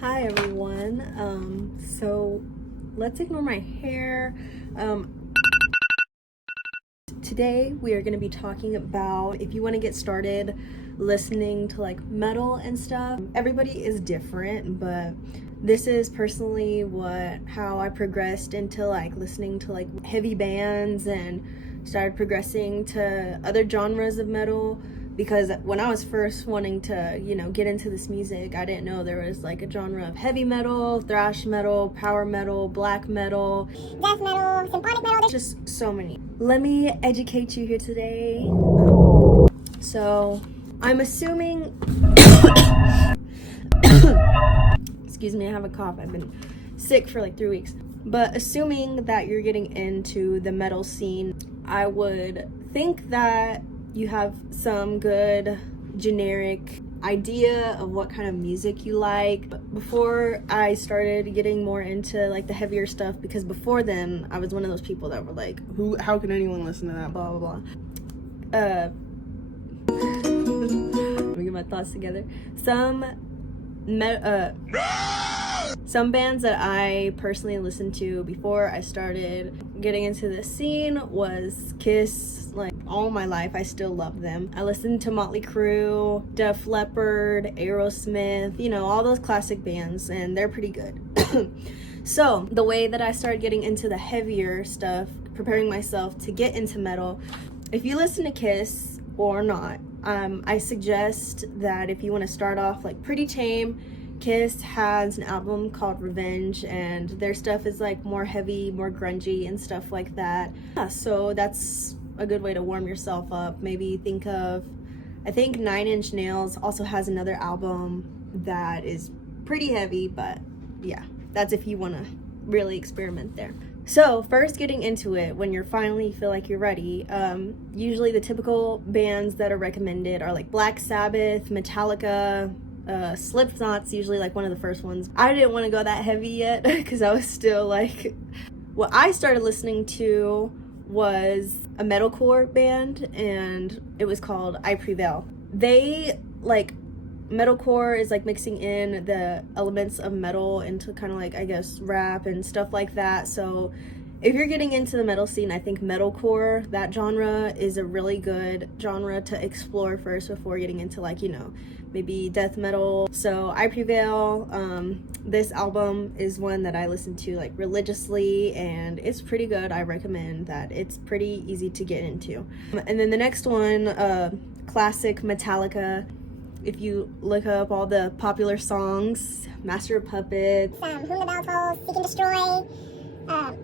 Hi everyone. So let's ignore my hair. Today we are going to be talking about if you want to get started listening to like metal and stuff. Everybody is different, but this is personally how I progressed into like listening to like heavy bands and started progressing to other genres of metal. Because when I was first wanting to, get into this music, I didn't know there was like a genre of heavy metal, thrash metal, power metal, black metal, death metal, symphonic metal. Just so many. Let me educate you here today. So I'm assuming, excuse me, I have a cough. I've been sick for like 3 weeks. But assuming that you're getting into the metal scene, I would think that you have some good generic idea of what kind of music you like. But before I started getting more into like the heavier stuff, because before then I was one of those people that were like, how can anyone listen to that, blah blah blah. Let me get my thoughts together. Some bands that I personally listened to before I started getting into the scene was Kiss. Like all my life, I still love them. I listened to Motley Crue, Def Leppard, Aerosmith, all those classic bands, and they're pretty good. So the way that I started getting into the heavier stuff, preparing myself to get into metal, if you listen to Kiss or not, I suggest that if you want to start off like pretty tame, Kiss has an album called Revenge, and their stuff is like more heavy, more grungy and stuff like that. Yeah, so that's a good way to warm yourself up. Maybe I think 9 Inch Nails also has another album that is pretty heavy, but yeah, that's if you want to really experiment there. So first, getting into it, when you finally feel like you're ready, usually the typical bands that are recommended are like Black Sabbath, Metallica, Slipknot's usually like one of the first ones. I didn't want to go that heavy yet because I was still like, what I started listening to was a metalcore band, and it was called I Prevail. They like, metalcore is like mixing in the elements of metal into kind of like, I guess, rap and stuff like that. So if you're getting into the metal scene, I think metalcore, that genre, is a really good genre to explore first before getting into like, maybe death metal. So I Prevail, this album is one that I listen to like religiously, and it's pretty good. I recommend that. It's pretty easy to get into. And then the next one, classic Metallica. If you look up all the popular songs, Master of Puppets, Whom the Bell Tolls, Seek and Destroy,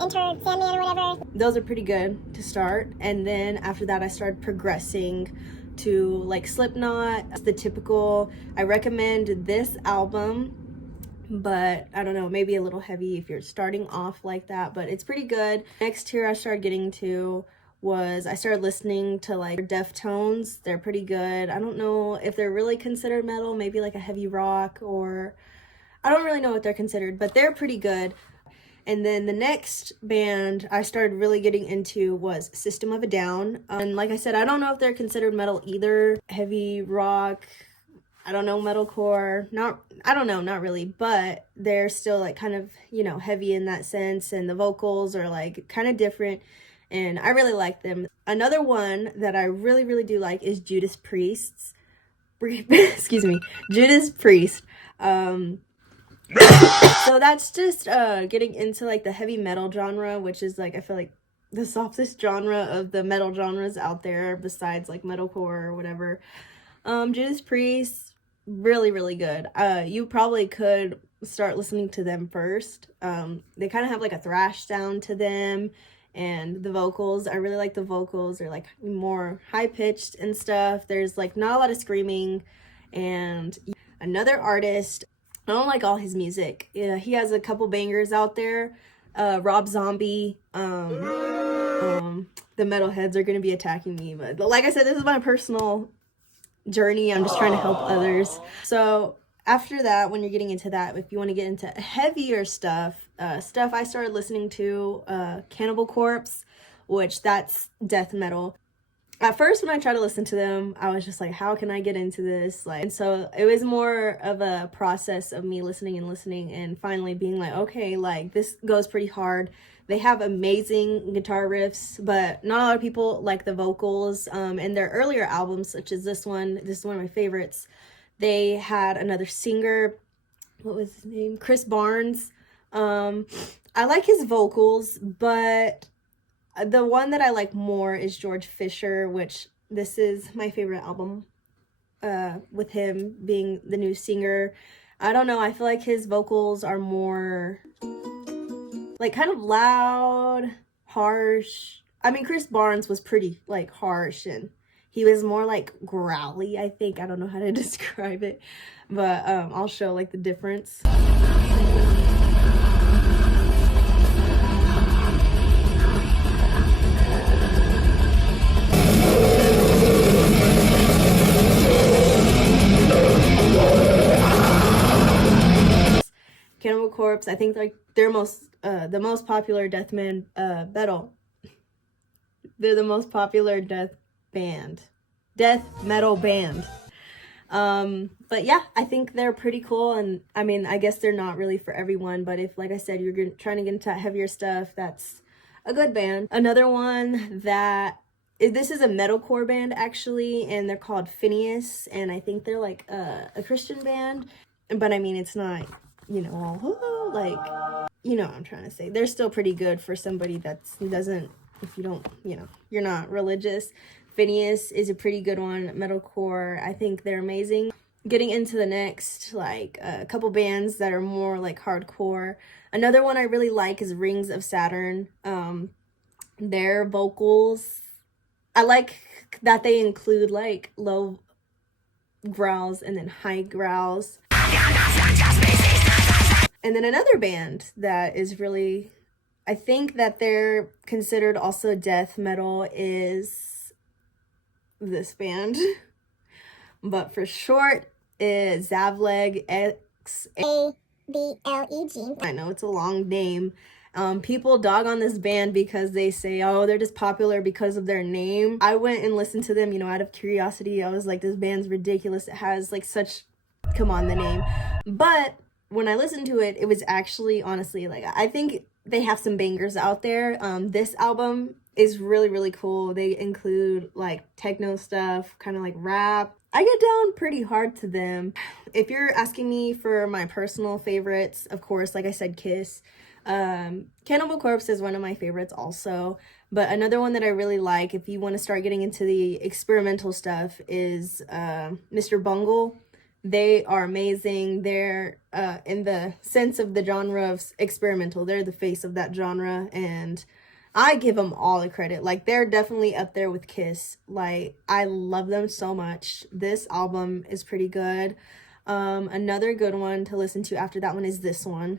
Enter Sandman or whatever. Those are pretty good to start. And then after that, I started progressing to like Slipknot, the typical. I recommend this album, but I don't know, maybe a little heavy if you're starting off like that, but it's pretty good. Next here I started getting to was I started listening to like Deftones. They're pretty good. I don't know if they're really considered metal, maybe like a heavy rock, or I don't really know what they're considered, but they're pretty good. And then the next band I started really getting into was System of a Down. And like I said, I don't know if they're considered metal either. Heavy rock, I don't know, metalcore, not really, but they're still like kind of, heavy in that sense. And the vocals are like kind of different, and I really like them. Another one that I really, really do like is Judas Priest's. Excuse me, Judas Priest. So that's just getting into like the heavy metal genre, which is like, I feel like the softest genre of the metal genres out there besides like metalcore or whatever. Judas Priest, really, really good. You probably could start listening to them first. They kind of have like a thrash sound to them, and the vocals, I really like the vocals. They're like more high pitched and stuff. There's like not a lot of screaming. And another artist, I don't like all his music. Yeah, he has a couple bangers out there. Rob Zombie. The metalheads are gonna be attacking me, but like I said, this is my personal journey. I'm just trying to help others. So after that, when you're getting into that, if you want to get into heavier stuff, I started listening to Cannibal Corpse, which that's death metal. at first when I tried to listen to them, I was just like, how can I get into this? Like, and so it was more of a process of me listening and finally being like, okay, like this goes pretty hard. They have amazing guitar riffs, but not a lot of people like the vocals. In their earlier albums, such as this is one of my favorites. They had another singer, what was his name? Chris Barnes. I like his vocals, but the one that I like more is George Fisher, which this is my favorite album with him being the new singer. I don't know, I feel like his vocals are more like kind of loud, harsh. I mean, Chris Barnes was pretty like harsh and he was more like growly, I think. I don't know how to describe it, but I'll show like the difference. Cannibal Corpse, I think like they're the most popular death metal. They're the most popular death metal band. But yeah, I think they're pretty cool, and I mean, I guess they're not really for everyone, but if, like I said, you're trying to get into heavier stuff, that's a good band. Another one this is a metalcore band actually, and they're called Phineas, and I think they're like a Christian band, but I mean, it's not, you know, all like, you know what I'm trying to say. They're still pretty good for somebody if you don't, you know, you're not religious. Phineas is a pretty good one, metalcore. I think they're amazing. Getting into the next, like, a couple bands that are more, like, hardcore. Another one I really like is Rings of Saturn. Their vocals, I like that they include, like, low growls and then high growls. And then another band that is really, I think that they're considered also death metal is this band. But for short, is Zavleg A-B-L-E-G. I know it's a long name. People dog on this band because they say, oh, they're just popular because of their name. I went and listened to them, you know, out of curiosity. I was like, this band's ridiculous. It has like such, come on, the name. But when I listened to it, it was actually, honestly, like, I think they have some bangers out there. This album is really, really cool. They include like techno stuff, kind of like rap. I get down pretty hard to them. If you're asking me for my personal favorites, of course, like I said, Kiss. Cannibal Corpse is one of my favorites also. But another one that I really like, if you want to start getting into the experimental stuff, is Mr. Bungle. They are amazing. They're in the sense of the genre of experimental. They're the face of that genre, and I give them all the credit. Like, they're definitely up there with Kiss. Like, I love them so much. This album is pretty good. Another good one to listen to after that one is this one.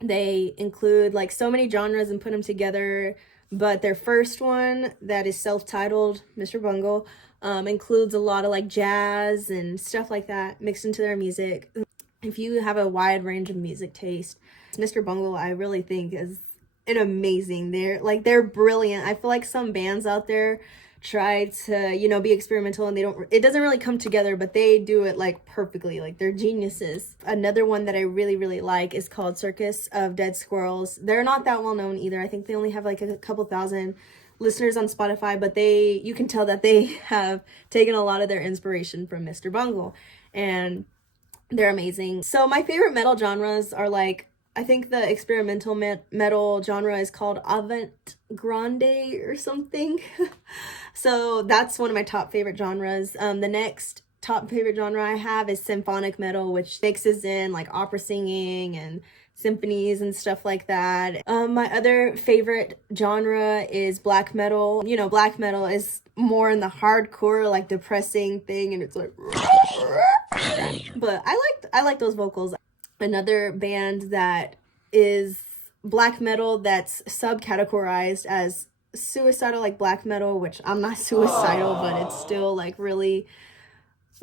They include like so many genres and put them together, but their first one, that is self-titled, Mr. Bungle, includes a lot of like jazz and stuff like that mixed into their music. If you have a wide range of music taste, Mr. Bungle, I really think, is an amazing. They're brilliant. I feel like some bands out there try to, you know, be experimental and it doesn't really come together, but they do it like perfectly. Like, they're geniuses. Another one that I really, really like is called Circus of Dead Squirrels. They're not that well known either. I think they only have like a couple thousand listeners on Spotify, but you can tell that they have taken a lot of their inspiration from Mr. Bungle, and they're amazing. So my favorite metal genres are like, I think the experimental metal genre is called avant-grande or something. So that's one of my top favorite genres. The next top favorite genre I have is symphonic metal, which mixes in like opera singing and symphonies and stuff like that. My other favorite genre is black metal. You know, black metal is more in the hardcore, like depressing thing, and it's like, but I like those vocals. Another band that is black metal that's subcategorized as suicidal, like black metal, which I'm not suicidal, but it's still like really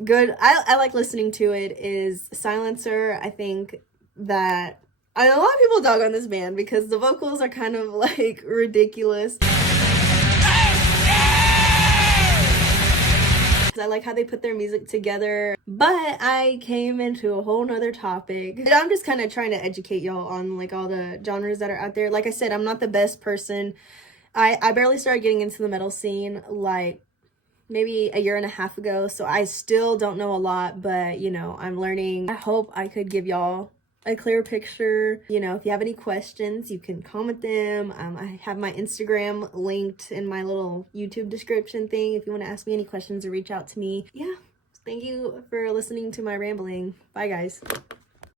good. I like listening to it, is Silencer. I think that a lot of people dog on this band because the vocals are kind of like ridiculous. I like how they put their music together. But I came into a whole nother topic. And I'm just kind of trying to educate y'all on like all the genres that are out there. Like I said, I'm not the best person. I barely started getting into the metal scene like maybe a year and a half ago, so I still don't know a lot, but you know, I'm learning. I hope I could give y'all a clear picture. You know, if you have any questions, you can comment them. I have my Instagram linked in my little YouTube description thing if you want to ask me any questions or reach out to me. Yeah, thank you for listening to my rambling. Bye guys.